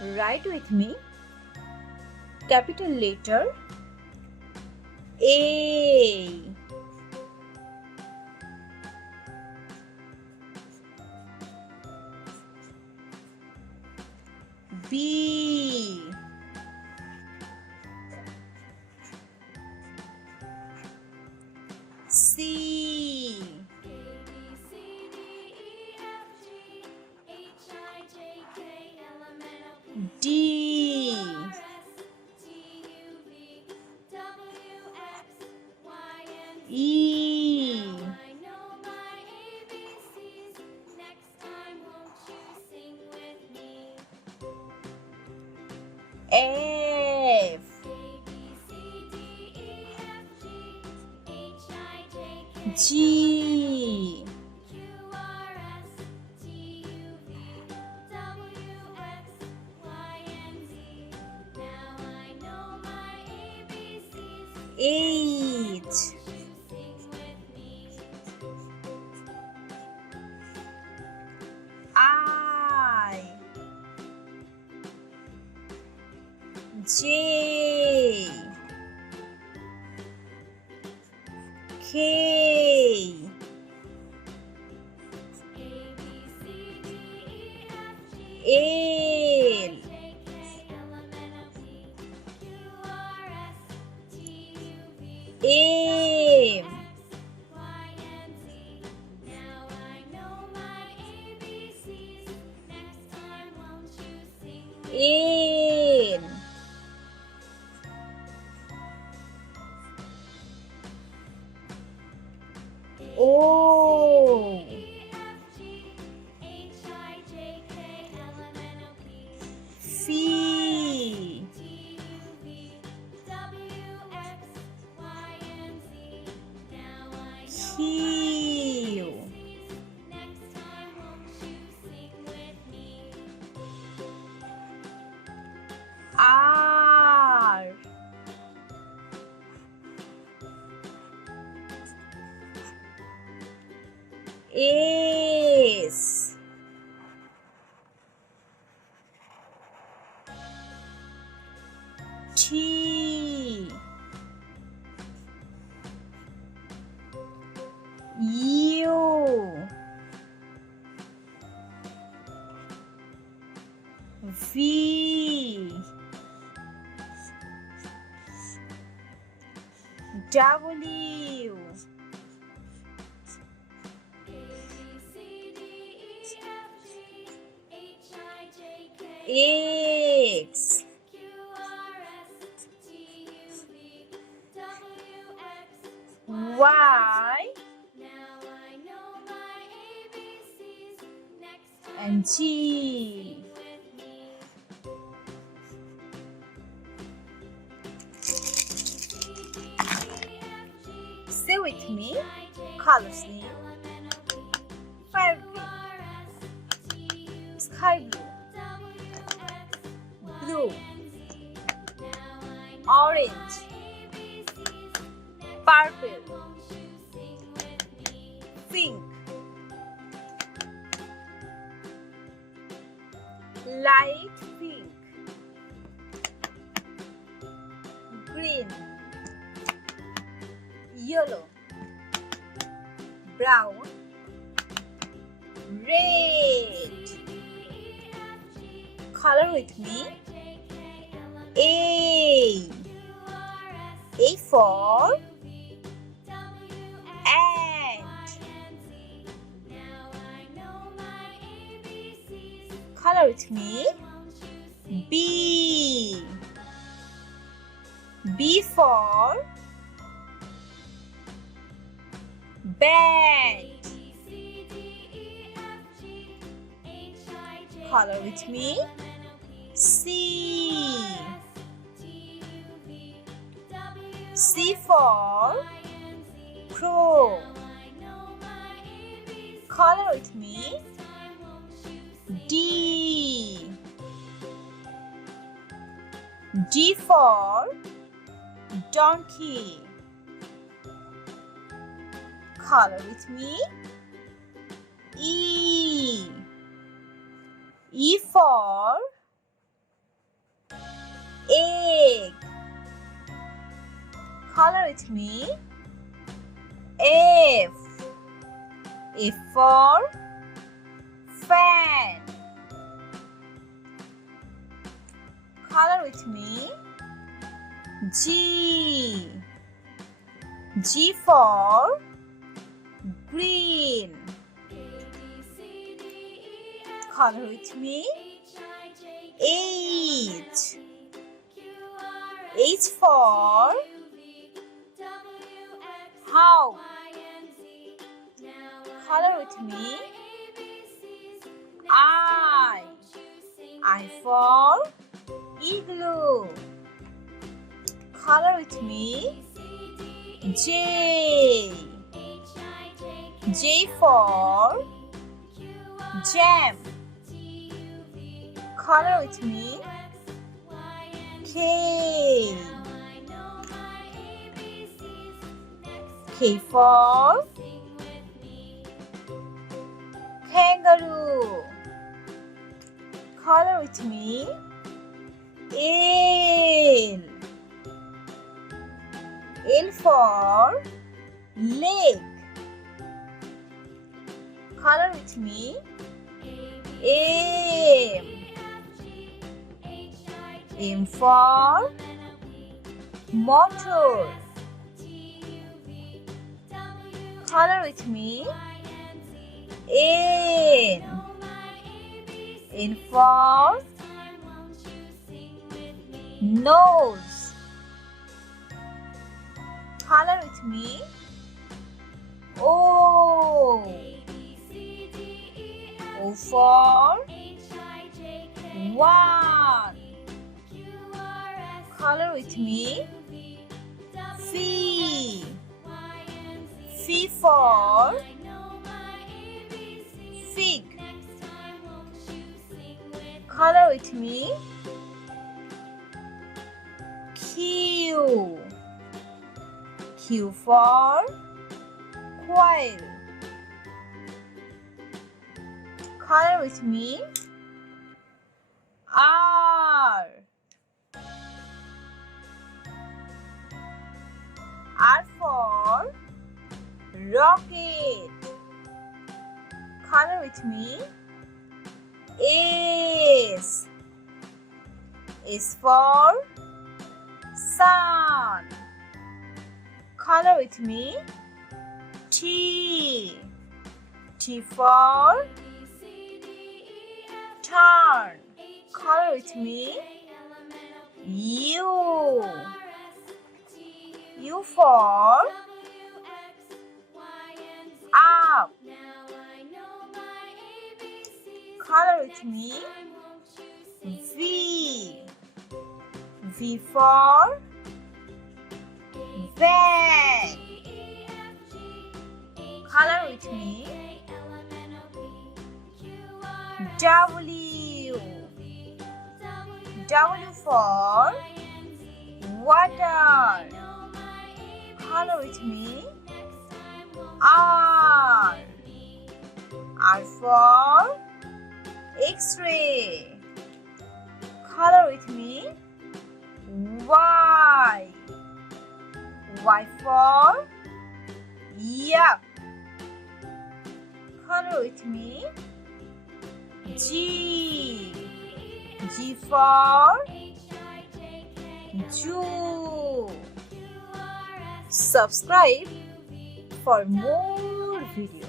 Write with me. Capital letter A, B, C, D, E, F, G, H, I, J, K, L, M, N, O, P, Q, R, S, T, U, V, W, X, Y, and G. Say with me, colors name: fire green, sky blue, blue, orange, purple, pink, light pink, green, yellow, brown, red. Color with me: A for ant. Color with me: B for bat. Color with me: C for crow. Color with me: D for donkey. Color with me: E for Color with me. F. F for fan. Color with me. G. G for green. Color with me. H. H for how. Color with me. I. I for igloo. Color with me. J. J for jam. Color with me. K. K for kangaroo. Color with me. L. L for lake. Color with me. M. M for motor. Color with me. N. N for nose. Color with me. O. O for one. Color with me. F. F for fig. Color with me. Q. Q for quail. Color with me. R. R for rocket. Color with me. S. S for sun. Color with me. T. T for turn. Color with me. U. U for up. Color with me. V. V for van. Color with me. W. W for water. Color with me. R. R for X-ray. Color with me. Y. Y for yak. Color with me. G. G for Jew. Subscribe for more videos.